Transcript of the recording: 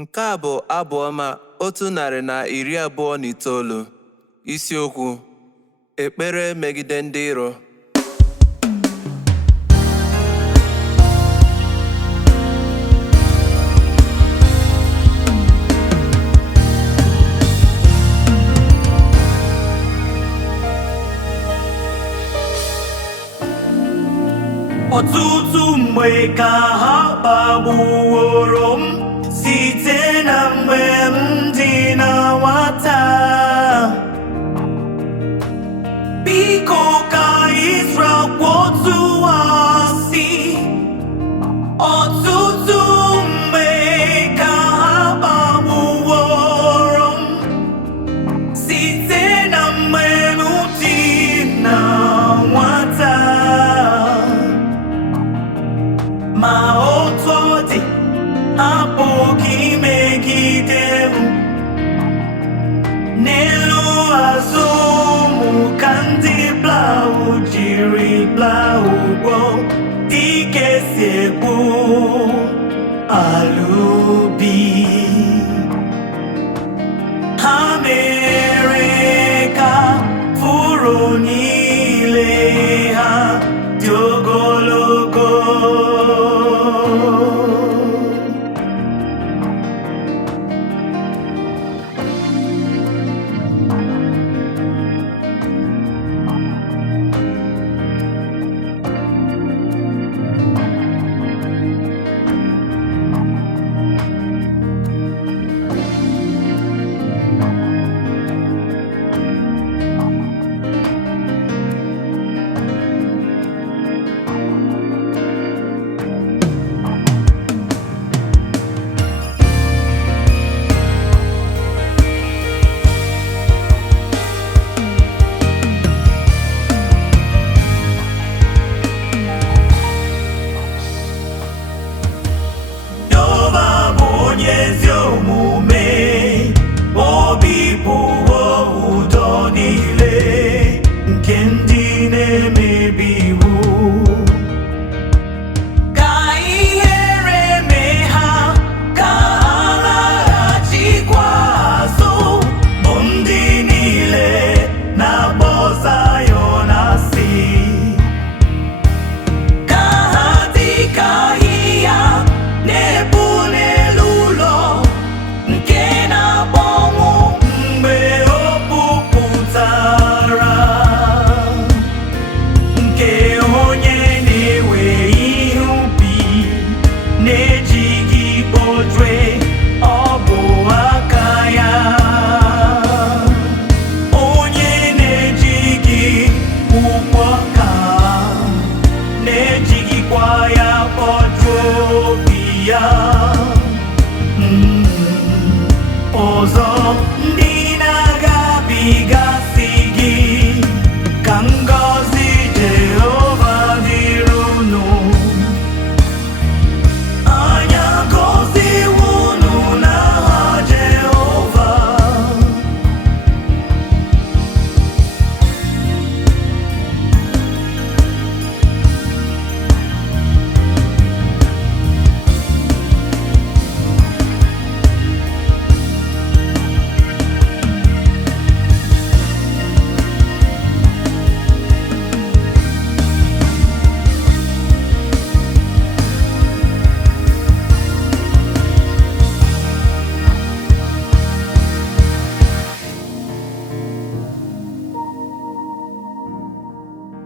Nke a bụ Abụ Ọma 129, isiokwu: Ekpere megide ndị iro. Ọtụtụ mgbe ka ha kpagbuworo m site na mgbe m dị na nwata. Biko ka Israel kwatuo asị. Ọtụtụ mgbe ka ha kpagbuworo m site na mgbe m dị na nwata. Ma otu ọ dị, apụghị imegide m. N'elu azụ mụ ka ndị Blau jiri gbaa ụgbọ dike si egbu ala ubi. Ha mere ka furo niile ha dị ogologo. Ezi omume, obi bụwo ụdọ niile nke ndị na-emebi iwu. Ka ihere mee ha, ka ha laghachikwa azụ, bụ ndị niile na-akpọ Zayọn asị. Ka ha dị ka ahịhịa na-epu n'elu ụlọ nke na-akpọnwụ mgbe o pupụtara, nke onye na-ewe ihe ubi na-ejighị kpojue ọbụ aka ya. Onye na-ejighị ụkwụ aka na-ejighịkwa ya kpọjuo obi ya. Ọzọ, ndị na-agabiga